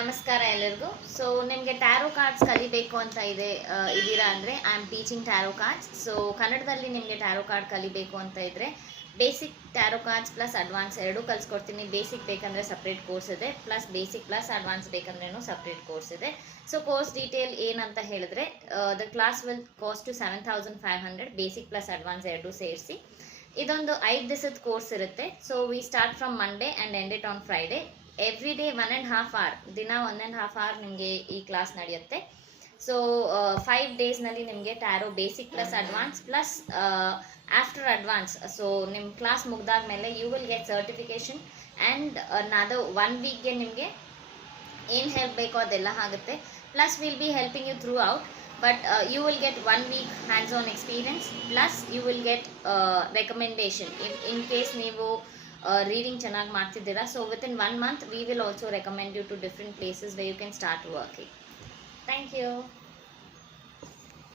ನಮಸ್ಕಾರ ಎಲ್ಲರಿಗೂ. ಸೊ ನಿಮಗೆ ಟ್ಯಾರೋ ಕಾರ್ಡ್ಸ್ ಕಲಿಬೇಕು ಅಂತ ಇದ್ದೀರಾ ಅಂದರೆ I am teaching tarot cards. So ಕನ್ನಡದಲ್ಲಿ ನಿಮಗೆ ಟ್ಯಾರೋ ಕಾರ್ಡ್ ಕಲಿಬೇಕು ಅಂತ ಇದ್ದರೆ basic tarot cards plus advance ಎರಡೂ ಕಲಿಸ್ಕೊಡ್ತೀನಿ. ಬೇಸಿಕ್ ಬೇಕಂದರೆ ಸಪ್ರೇಟ್ ಕೋರ್ಸ್ ಇದೆ, ಪ್ಲಸ್ ಬೇಸಿಕ್ ಪ್ಲಸ್ ಅಡ್ವಾನ್ಸ್ ಬೇಕಂದ್ರೂ ಸಪ್ರೇಟ್ ಕೋರ್ಸ್ ಇದೆ. ಸೊ ಕೋರ್ಸ್ ಡೀಟೇಲ್ ಏನಂತ ಹೇಳಿದ್ರೆ the class will cost to 7,500 basic plus advance ಎರಡೂ ಸೇರಿಸಿ. ಇದೊಂದು 5 ದಿವಸದ ಕೋರ್ಸ್ ಇರುತ್ತೆ. So we start from Monday and end it on Friday. Every day 1.5 hour, ದಿನ 1.5 hour ನಿಮಗೆ ಈ ಕ್ಲಾಸ್ ನಡೆಯುತ್ತೆ. ಸೊ 5 ಡೇಸ್ನಲ್ಲಿ ನಿಮಗೆ tarot basic plus advance plus after advance. So ನಿಮ್ಮ ಕ್ಲಾಸ್ ಮುಗ್ದಾದ್ಮೇಲೆ you will get certification and another 1 ವೀಕ್ಗೆ ನಿಮಗೆ ಏನು ಹೆಲ್ಪ್ ಬೇಕೋ ಅದೆಲ್ಲ ಆಗುತ್ತೆ. Plus will be helping you throughout, but you will get 1 week hands on experience plus you will get recommendation in case ನೀವು reading ಚೆನ್ನಾಗಿ ಮಾಡ್ತಿದ್ದೀರಾ. So within 1 month we will also recommend you to different places where you can start working. Thank you.